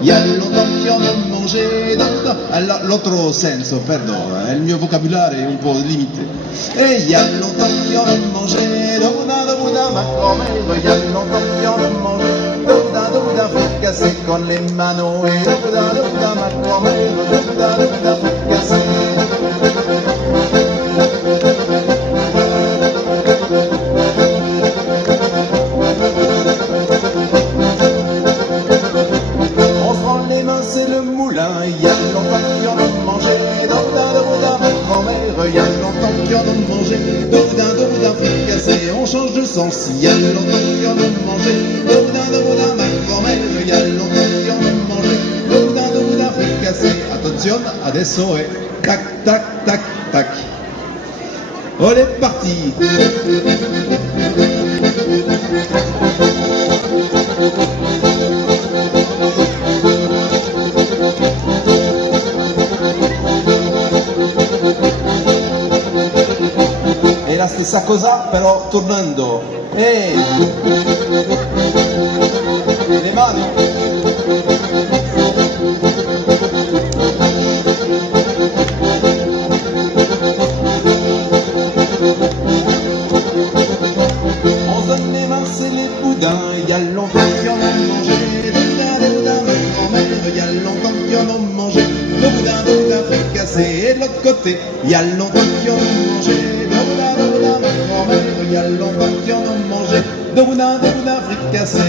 Il y a longtemps che io non mangeai l'altro senso, perdono, il mio vocabolario è un po' limite. E il y a longtemps che io non mangeai ma come il y a longtemps che io non mangeai fricassé con le mano e ma come fricassé. C'est le moulin, il y a longtemps qu'il y en a mangé, ma grand-mère, il y a longtemps qu'il y en a mangé, daudin, fricassé, on change de sens, il y a longtemps qu'il y en a mangé, ma grand-mère, il y a longtemps qu'il y en a mangé, daudin, fricassé, attention, adesso è tac, tac, tac, tac. On est parti. È la stessa cosa però tornando e le mani on donne les mains c'est les boudins il y a longtemps qu'il y en a mangé boudin ma grand-mère il y a longtemps qu'il y en a mangé boudin fricassé et de l'autre côté il y a longtemps qu'il y en a mangé il y a longtemps qu'il y en a mangé de boudin fricassé.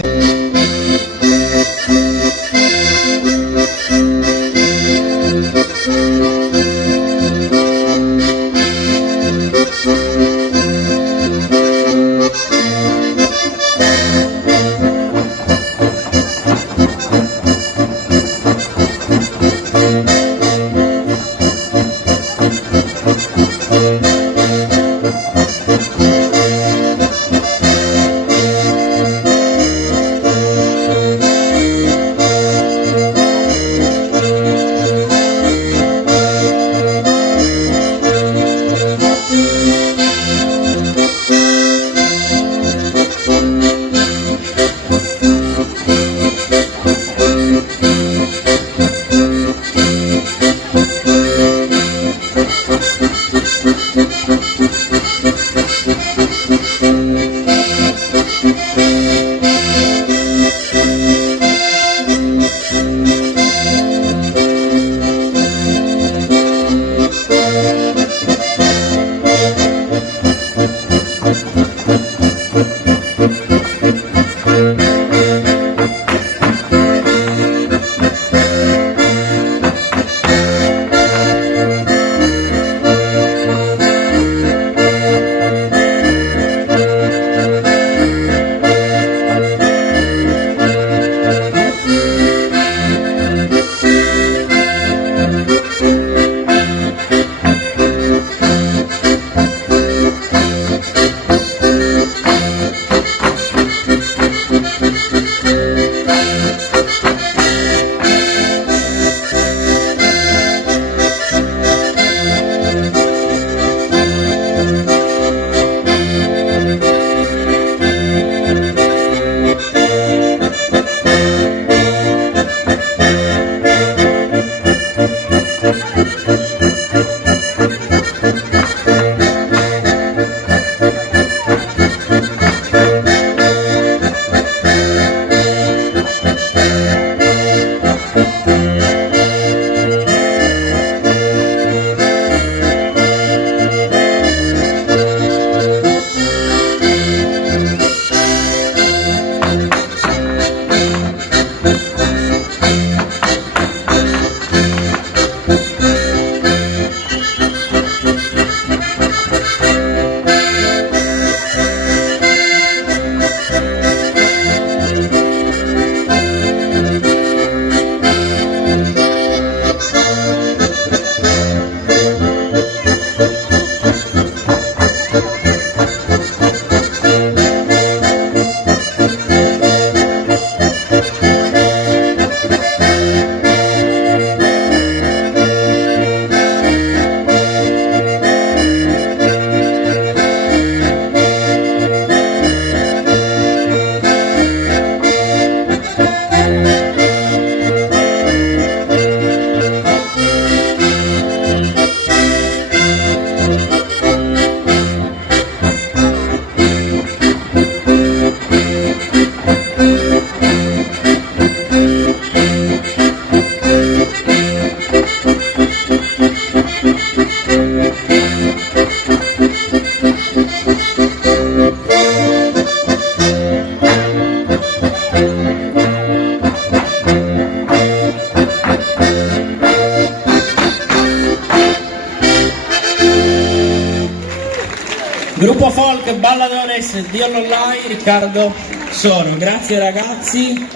Gruppo folk Balladores di Online, Riccardo Sono. Grazie ragazzi,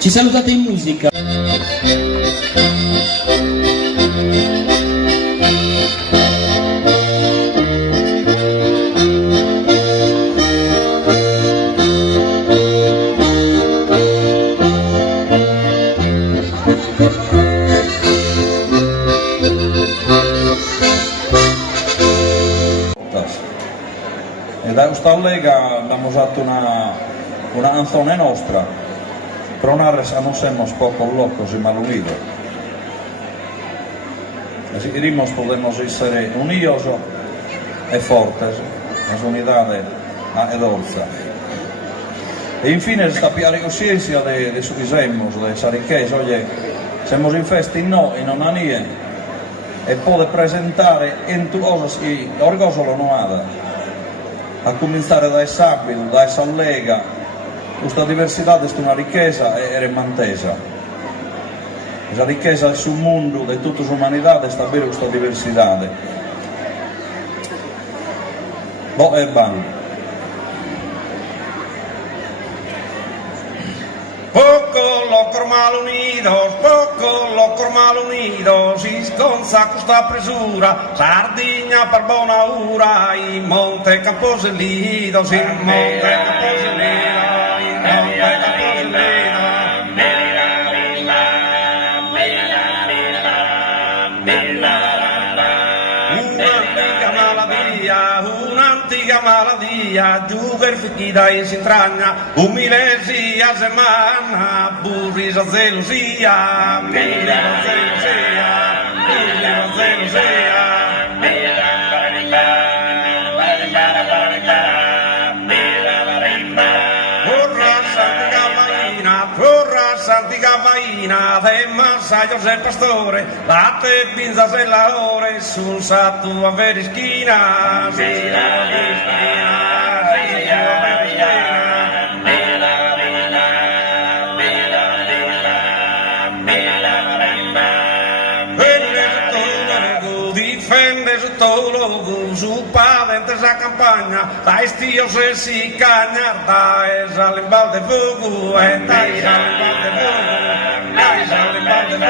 ci salutate in musica. E da questa lega abbiamo usato una canzone nostra, però non siamo poco locos y mal unidos. Así queremos podemos ser unidos e fortes, las unidades e dolza. E infine esta piare conciencia de su que somos, de esa riqueza, oye, somos in festa in no, e non anie, e puede presentare en tu cosas y orgoglio no ada. A cominciare da essa abito, da essa lega, questa diversità è una ricchezza e remantesa. La ricchezza è sul mondo, di tutta l'umanità, è stabilire questa diversità. Boh, e bando. Poco locos mal unidos, isconza questa presura, Sardigna per buona ora, in Monte Caposelido, in Monte Caposelido, in Monte Caposelido. Un'antica maladia, giù per fichida e si intragna, un milesia semana, burrisa zelosia, burrisa zelosia, burrisa zelosia. Santica vaina, de massa io sei pastore, latte pinza se la ore, sul sa tua verischina, sul tua verischina, sul tua verischina. Difende sotto logo, su padente sa campagna, dai stio se si cagna, dai salimbal de fuoco, dai salimbal de fuoco, dai salimbal de fuoco.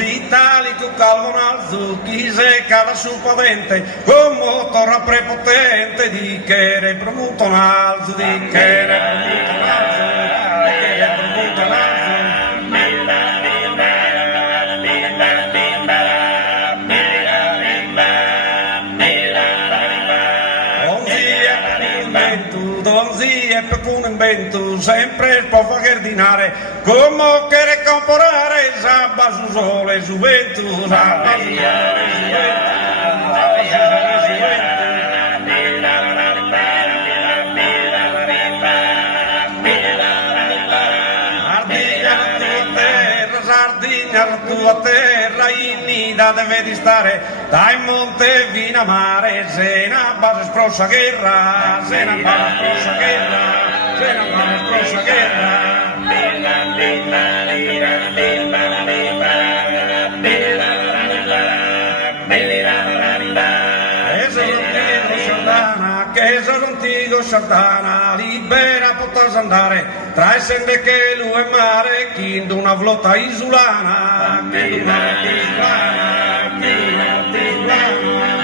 Italico calvonazzo, chi se cava sul padente, con motor prepotente, di che era promuto un alzo, di che era promuto un alzo, di che era promuto un alzo. Donzie per un invento sempre può fagerdinare come che recomporare sabba su sole su vento sabba su sole su vento sabba su sole su vento. Sardigna la tua terra in nida deve di stare dai monte vino a mare se una base sprossa guerra se una base sprossa guerra se una base sprossa guerra. Che sono antico Sardana, libera potrà andare, tra il sende che lui è mare, chi in una flotta isolana, chi in una flotta isolana, chi in una flotta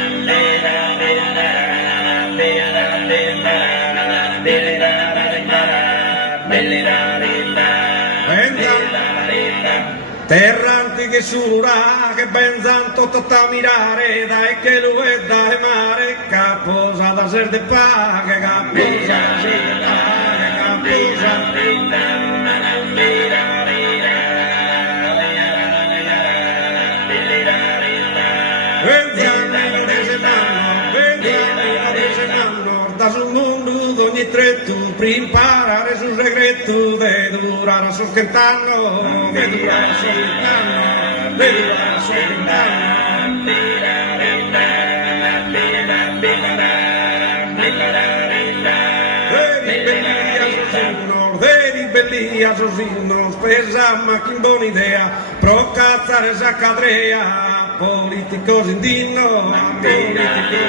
terra antica e sura che ben santo tutta mirare dai che lui è dai mare caposa da ser de paga caposa da ser de paga caposa da sul mondo d'ogni tretto per imparare sul segreto de durare sul cent'anno de durare sul cent'anno de durare sul cent'anno. uno de ribellia, così non spesa, ma che buona idea, pro cazzare si accadrea, politico indino, politico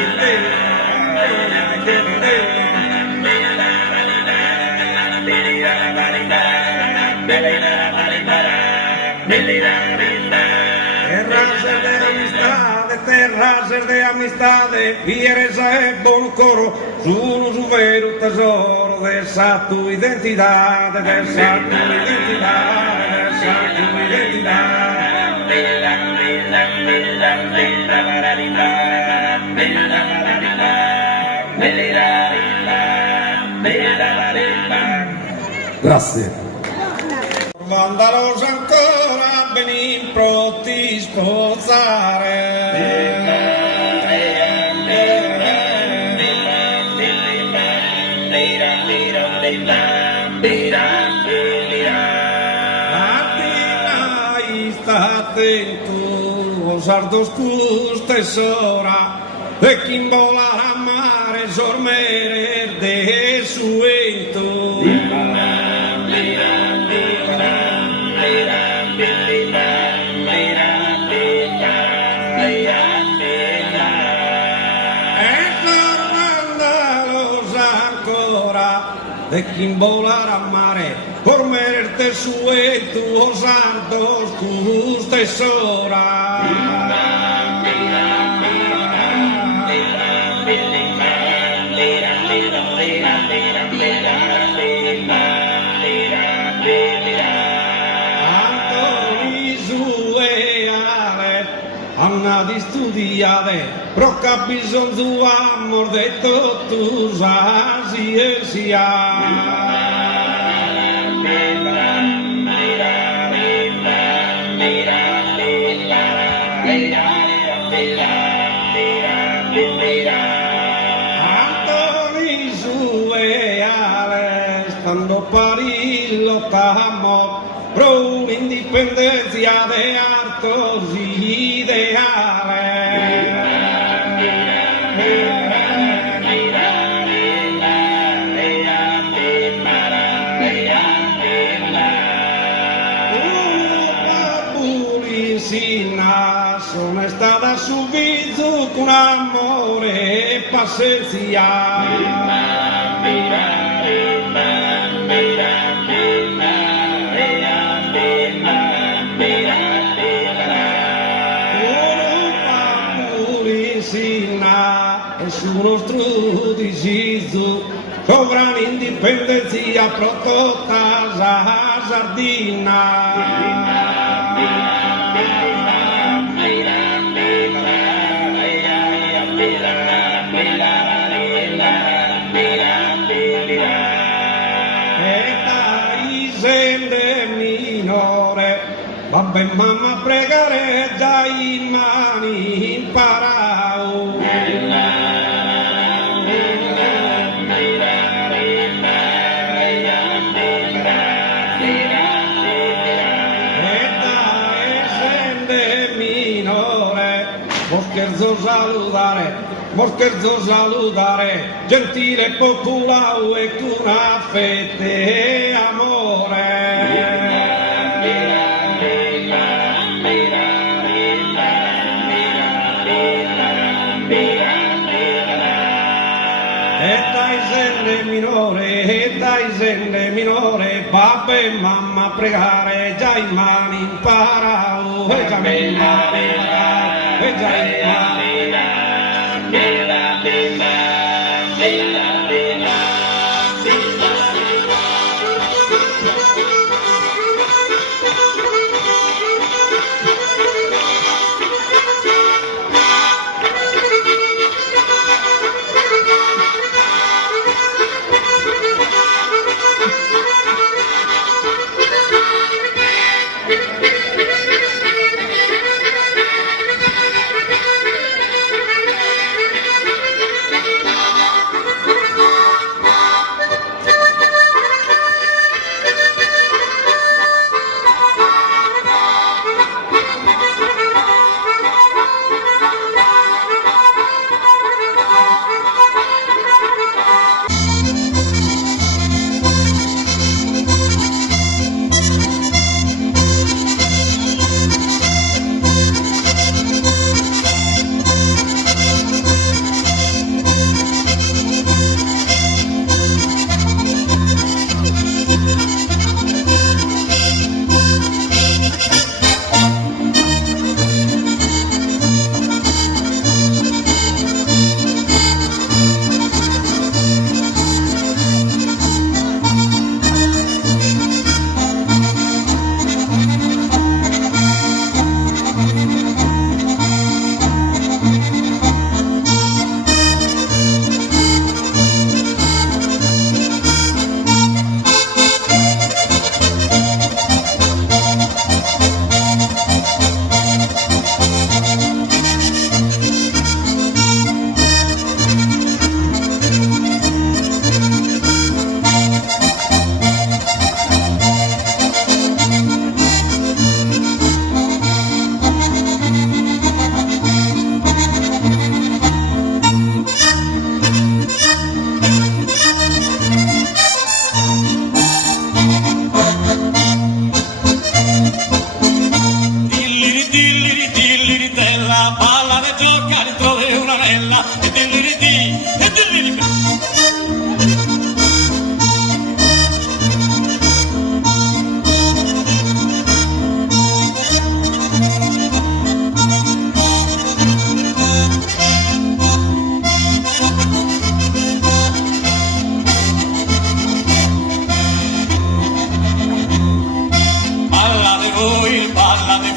terrazas de amistade, vieresa e buon coro, sono su vero tesoro dessa tua identidade, dessa tua identidade, dessa tua identidade. Grazie. Vandalos ancora ben pronti sposare. Attento, sardos custes ora, de chi vola a mare sormere de suento. De quien volar a mare, por merte sue tus santos custes ora. Antoni sue ale, anna di studiare, pro capison tu amor de totus asiesia. Antoni sue ale, stando parillo tamo, pro un'indipendenza de artos ideale. Sono stata subito con amore e pazienza. E su nostro deciso sovrana indipendenza prodotta a sardina. Vabbè mamma pregare dai mani imparao. E dai essende minore, scherzo salutare, gentile popolao e con affetto e amore. E dai sende minore, papà e mamma pregare, già in mani imparao, e già in mani imparao, e già in mani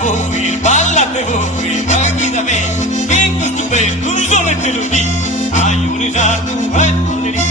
voi, ballate voi, dogli da me, che in questo bello risone te lo dico, hai un ritardo e bollerì.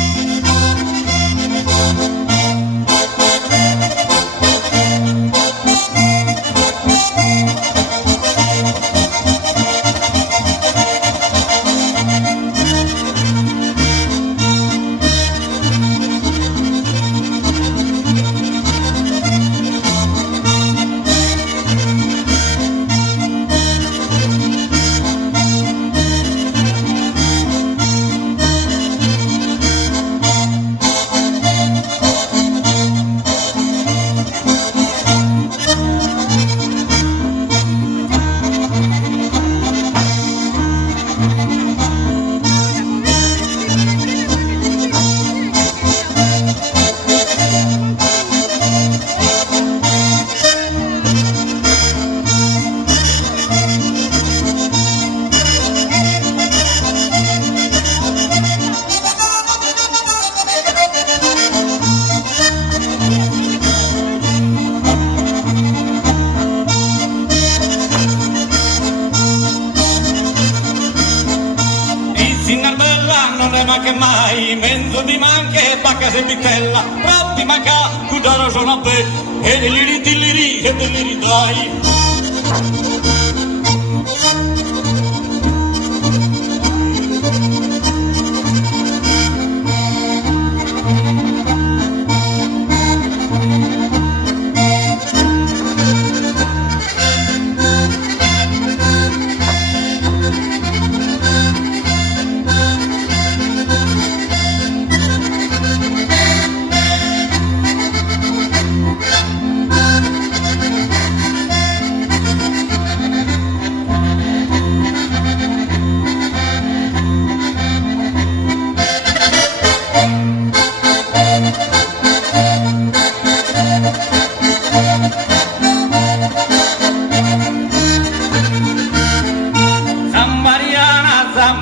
Che mai mezzo di manche pacca se bitella troppi manca cudaro sono a be e dell'iri dilliri e dell'iri dai.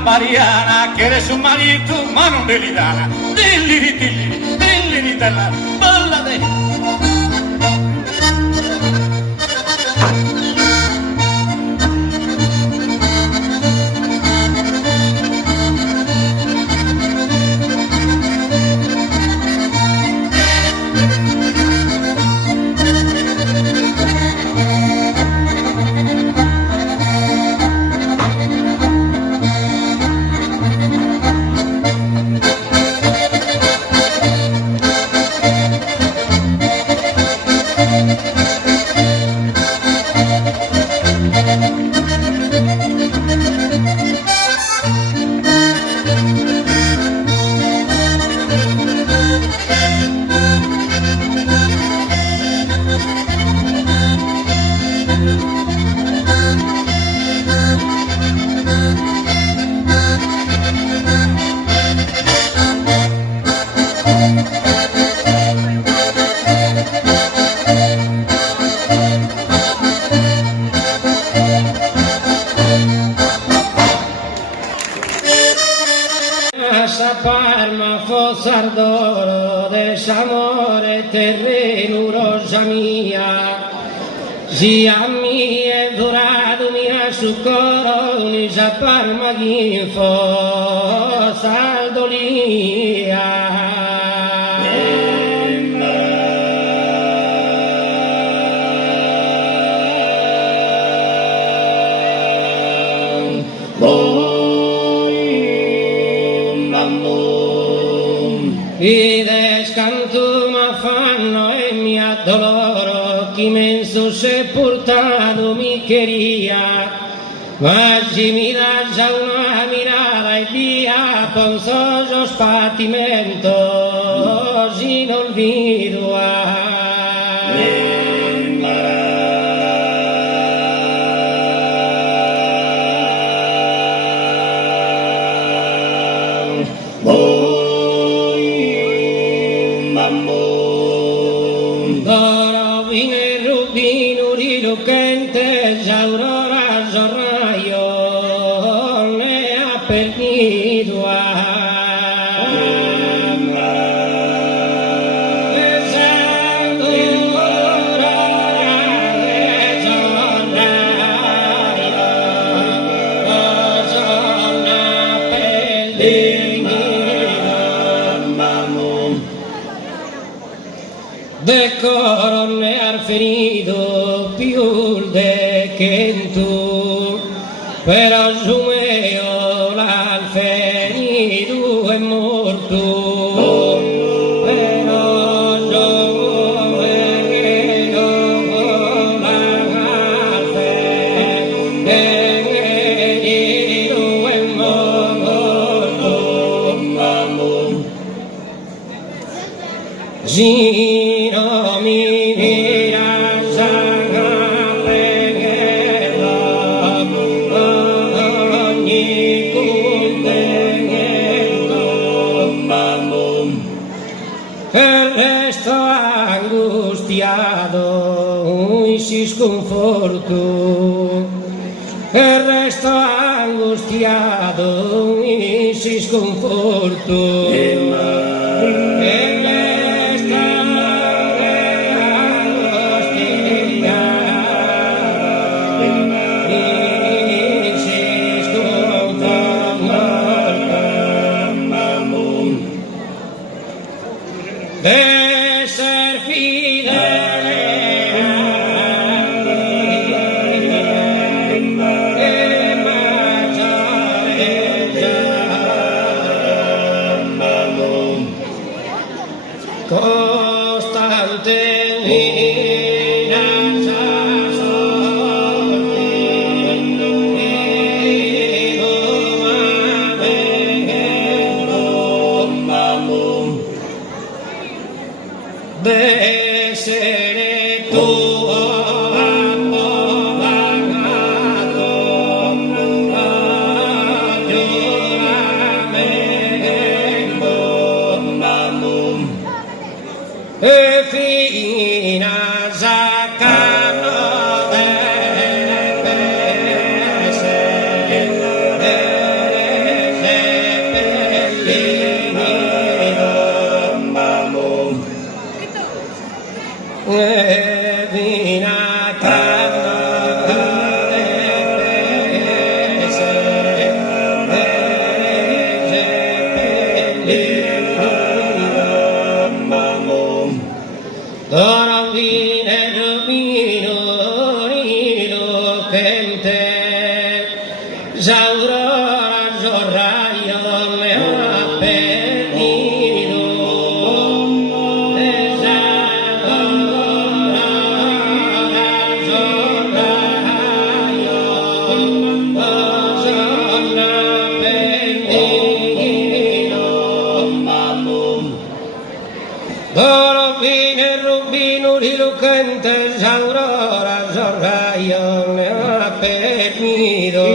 Mariana, che eres un marito, ma non dell'itana, dell'iri della bolla de... Parma fossar d'oro d'amore terreno rosa mia sia mia dorato mia su coro unisa Parma chi fossar dolia. I descanto ma fanno e mi addoloro chi menso sepultado mi quería ma si mi da già una mirada e via ponzosos patimentos sin olvido Aurora Zorrayo le ha perdido besando del coronne al ferito più de che tu, però su mio l'al ferito è morto, però su mio l'al ferito è morto. Gino mi dirà ogni contegno e resto angustiato si sconforto e resto angustiato si sconforto d'esser fidele e maggiore costante d'essere tuo abbandonato a giuramento e fino a saccano Ora viene Rubino, Rino, Kente, Zaurora, Zorraio, me ha perdido. Zaurora, Zorraio, Zona perdido. Ora viene Rubino, Rilucante, Aurora, Zorraio, ne ha perdido.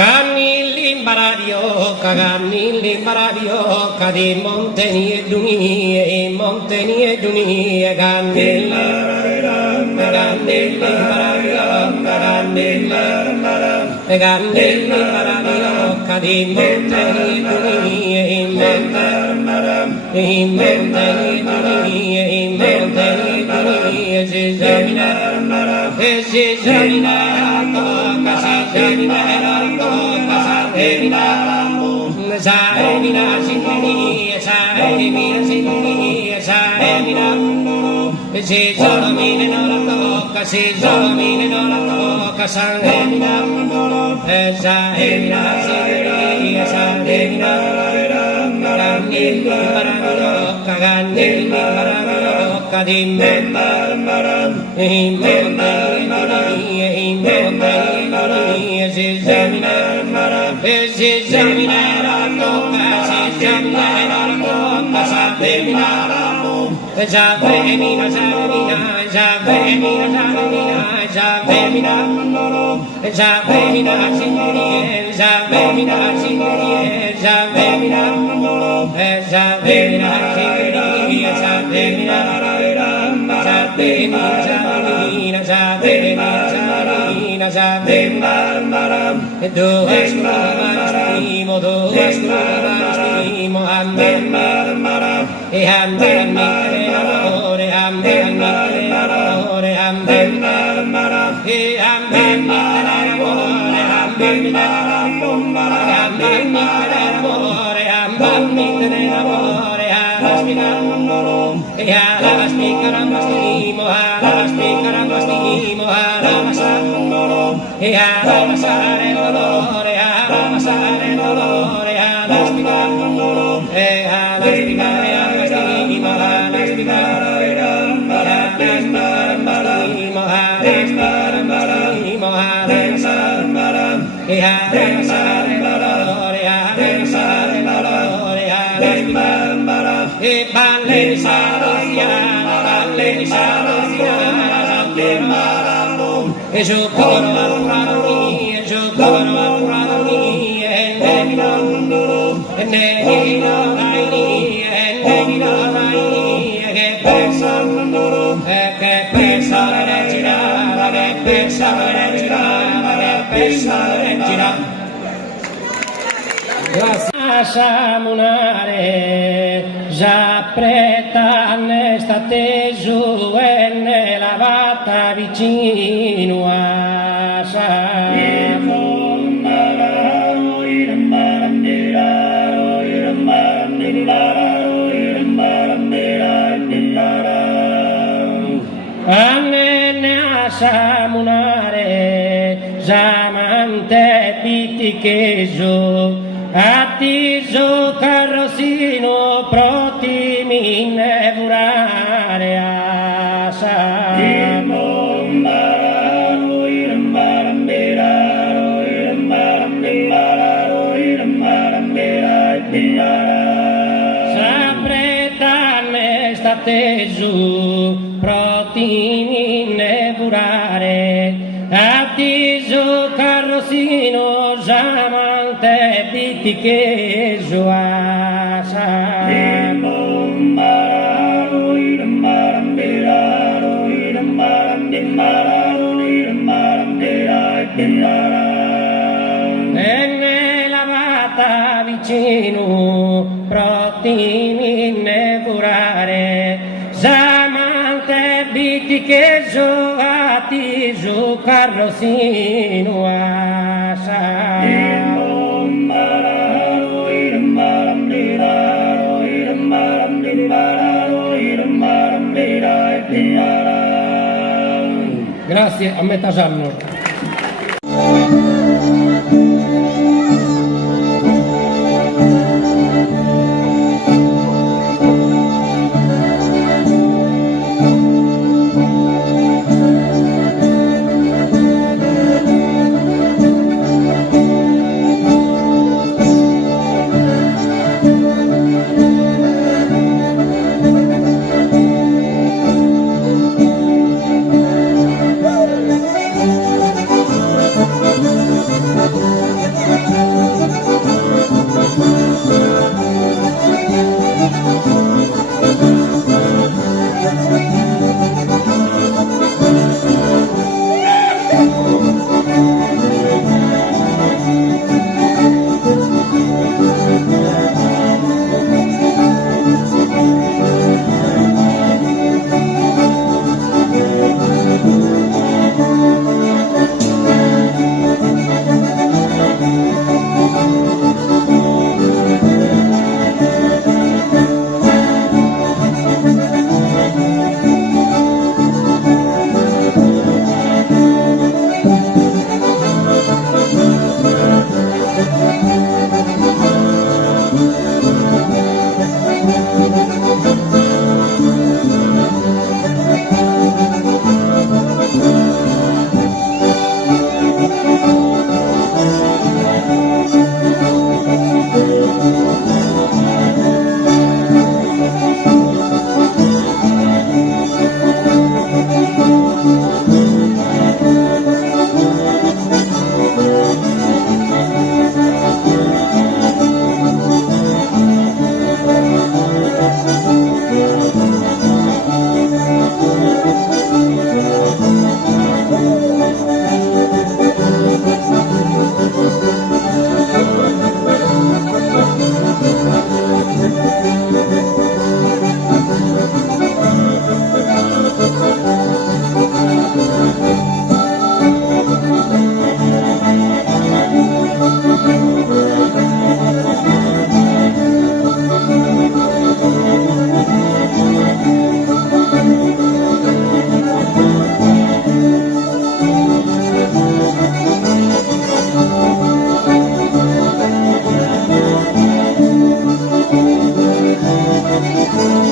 Canilli Maravioca di Monteni e Dunie, Canilli Maravioca di Monteni, si Samunare già preta nestate giù e nella vatta vicino a Samunare Zamante Piticheso Attiso carrozzino protimine burare asa Sapretane state giù protimine burare Attiso carrozzino Zamante Piticheso asa E nella vata vicino protimine burare Zamante Piticheso attiso carrozzino asa Grazie, a metà anno. Thank